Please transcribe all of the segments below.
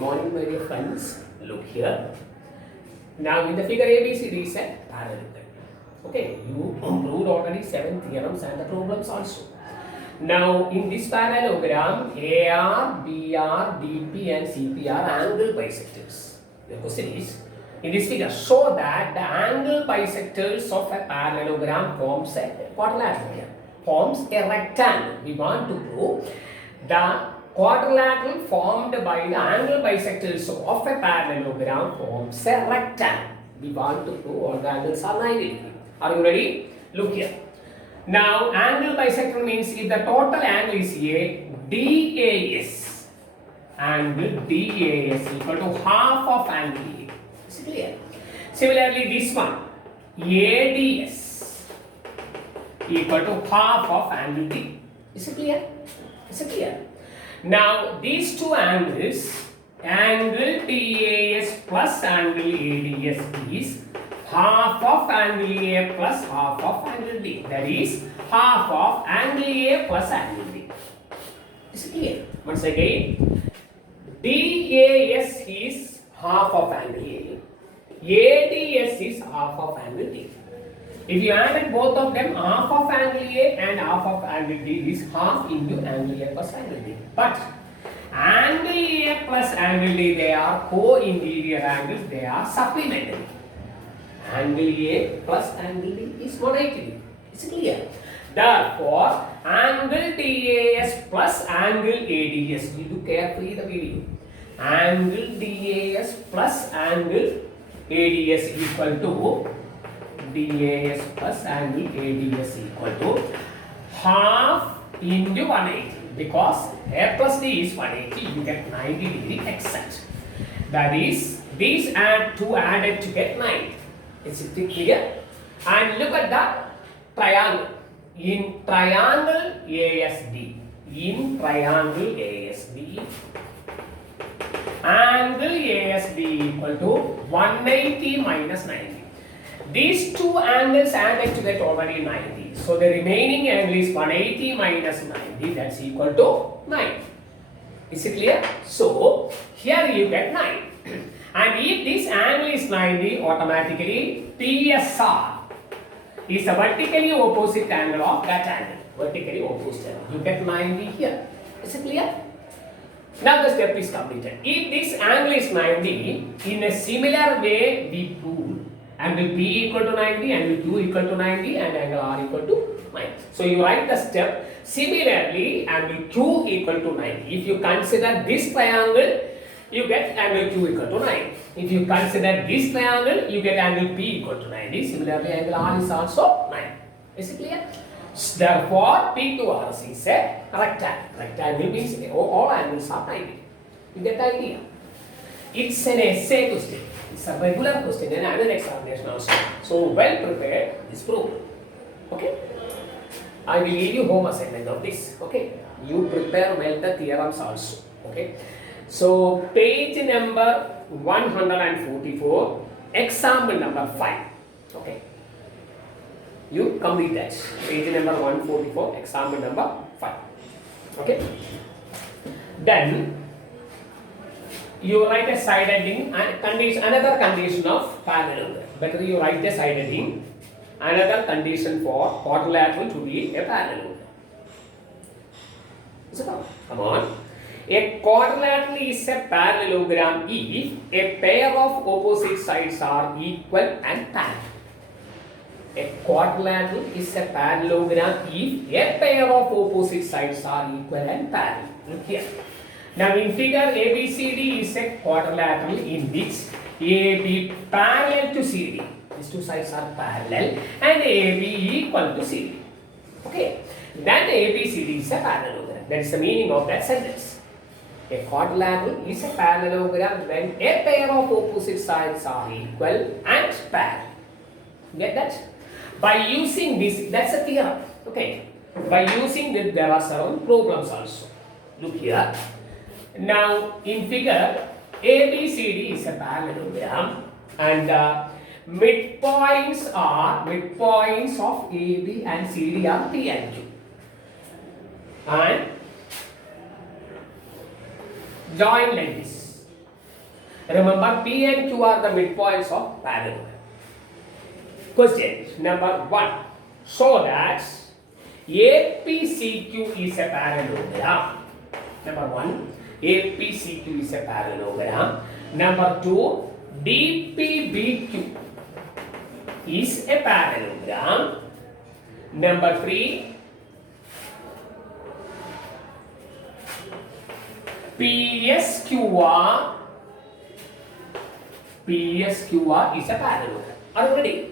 Good morning, my dear friends. Look here. Now, in the figure ABCD is a parallelogram. Okay, you proved already 7 theorems and the problems also. Now, in this parallelogram, AR, BR, DP, and CP are angle bisectors. The question is, in this figure, show that the angle bisectors of a parallelogram forms a quadrilateral here. Forms a rectangle. We want to prove the quadrilateral formed by the angle bisectors of a parallelogram forms a rectangle. We want to prove all the angles are 90 degrees. Are you ready? Look here. Now, angle bisector means if the total angle is A, DAS, angle DAS equal to half of angle A. Is it clear? Similarly, this one, ADS equal to half of angle D. Is it clear? Is it clear? Now, these two angles, angle TAS plus angle ADS is half of angle A plus half of angle D. That is half of angle A plus angle D. Is it clear? Once again, DAS is half of angle A. ADS is half of angle D. If you add both of them, half of angle A and half of angle D is half into angle A plus angle D. But angle A plus angle D, they are co-interior angles, they are supplementary. Angle A plus angle D is 180 degree. Is it clear? Therefore, angle TAS plus angle ADS, you do carefully the video. Angle DAS plus angle ADS equal to DAS plus angle ADS equal to half into 180, because A plus D is 180, you get 90 degree exact. That is, these two added to get 90. Is it clear? And look at the triangle. In triangle ASD, angle ASD equal to 180 minus 90. These two angles added to get already 90. So the remaining angle is 180 minus 90. That's equal to 9. Is it clear? So here you get 9. And if this angle is 90, automatically TSR is a vertically opposite angle of that angle. Vertically opposite angle. You get 90 here. Is it clear? Now the step is completed. If this angle is 90, in a similar way we prove angle P equal to 90, angle Q equal to 90, and angle R equal to 90. So you write the step. Similarly, angle Q equal to 90. If you consider this triangle, you get angle Q equal to 90. If you consider this triangle, you get angle P equal to 90. Similarly, angle R is also 90. Is it clear? Therefore, PQRS is a rectangle. Rectangle means all angles are 90. You get the idea? It's an essay question. It's a regular question and another examination also. So well prepared this problem. Okay? I will give you home assignment of this. Okay? You prepare well the theorems also. Okay? So page number 144, example number 5. Okay? You complete that. Page number 144, example number 5. Okay? Then you write a side heading and condition, another condition of parallelogram. Better you write a side heading, another condition for quadrilateral to be a parallelogram. So come on. A quadrilateral is a parallelogram if a pair of opposite sides are equal and parallel. A quadrilateral is a parallelogram if a pair of opposite sides are equal and parallel. Look here. Now in figure ABCD is a quadrilateral in which AB parallel to CD. These two sides are parallel and AB equal to CD. Okay. Then ABCD is a parallelogram. That is the meaning of that sentence. A quadrilateral is a parallelogram when a pair of opposite sides are equal and parallel. Get that? By using this, that's a theorem. Okay. By using this, there are several problems also. Look here. Now, in figure, ABCD is a parallelogram and midpoints of AB and CD are P and Q. And join like this. Remember, P and Q are the midpoints of parallelogram. Question number 1. Show that APCQ is a parallelogram. Number 1. APCQ is a parallelogram. Number 2. DPBQ is a parallelogram. Number 3. PSQR is a parallelogram. Are you ready?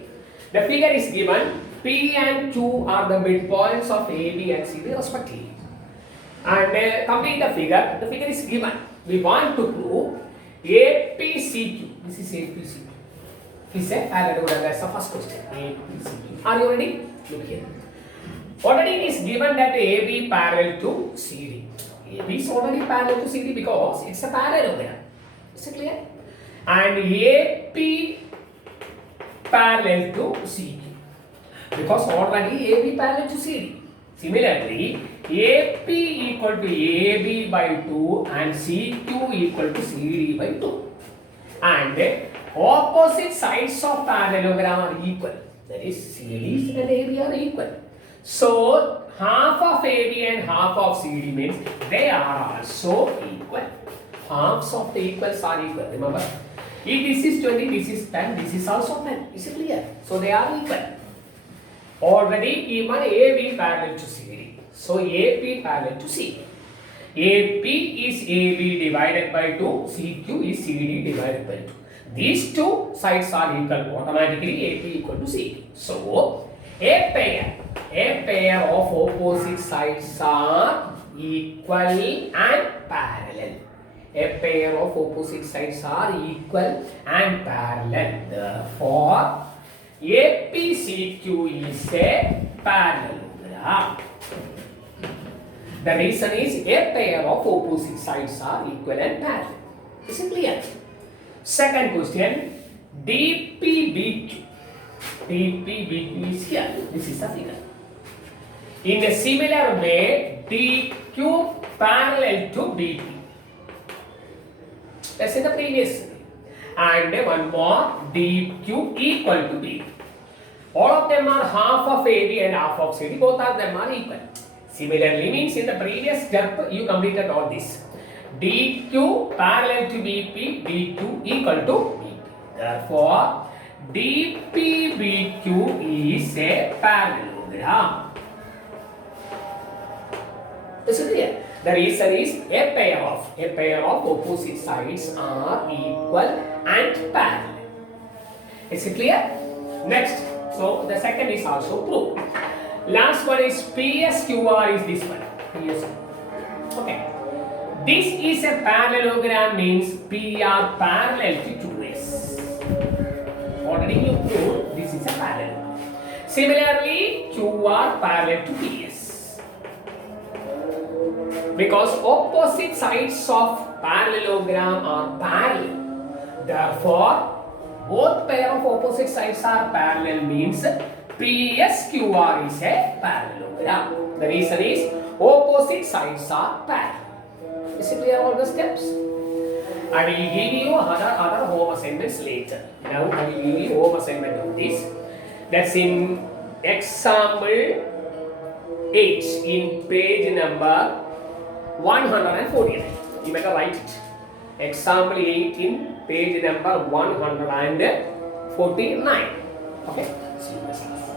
The figure is given. P and Q are the midpoints of A, B and C respectively. And complete the figure. The figure is given. We want to prove APCQ. This is APCQ. Is a parallelogram. That's the first question. APCQ. Are you ready? Look here. Already it is given that AB parallel to CD. AB is already parallel to CD because it's a parallelogram. Is it clear? And AP parallel to CD because already AB parallel to CD. Similarly, AP equal to AB by 2 and CQ equal to CD by 2. And opposite sides of parallelogram are equal. That is, CD and AB are equal. So, half of AB and half of CD means they are also equal. Halves of the equals are equal. Remember, if this is 20, this is 10, this is also 10. Is it clear? So, they are equal. Already even AB parallel to CD. So, AP parallel to CD. AP is AB divided by 2, CQ is CD divided by 2. These two sides are equal. Automatically, AP equal to CD. So, a pair of opposite sides are equal and parallel. A pair of opposite sides are equal and parallel. Therefore, APCQ is a parallelogram. The reason is a pair of opposite sides are equal and parallel. Is it clear? Second question, DPBQ. DPBQ is here. This is the figure. In a similar way, DQ parallel to BP. That's in the previous. And one more, DQ equal to BP. All of them are half of AB and half of CD. Both of them are equal. Similarly, means in the previous step, you completed all this. DQ parallel to BP, DQ equal to BP. Therefore, DPBQ is a parallelogram. Is it clear? The reason is a pair of opposite sides are equal and parallel. Is it clear? Next, so the second is also proved. Last one is PSQR is this one. PSQR. Okay. This is a parallelogram means PR parallel to 2S. Already you proved this is a parallelogram. Similarly, QR parallel to PS. Because opposite sides of parallelogram are parallel. Therefore, both pair of opposite sides are parallel means PSQR is a parallelogram. The reason is opposite sides are parallel. Is it clear all the steps? I will give you other home assignments later. Now I will give you home assignment of this. That's in example 8 in page number 149. You better write it. Example 8 in page number 149. Okay? See you next class.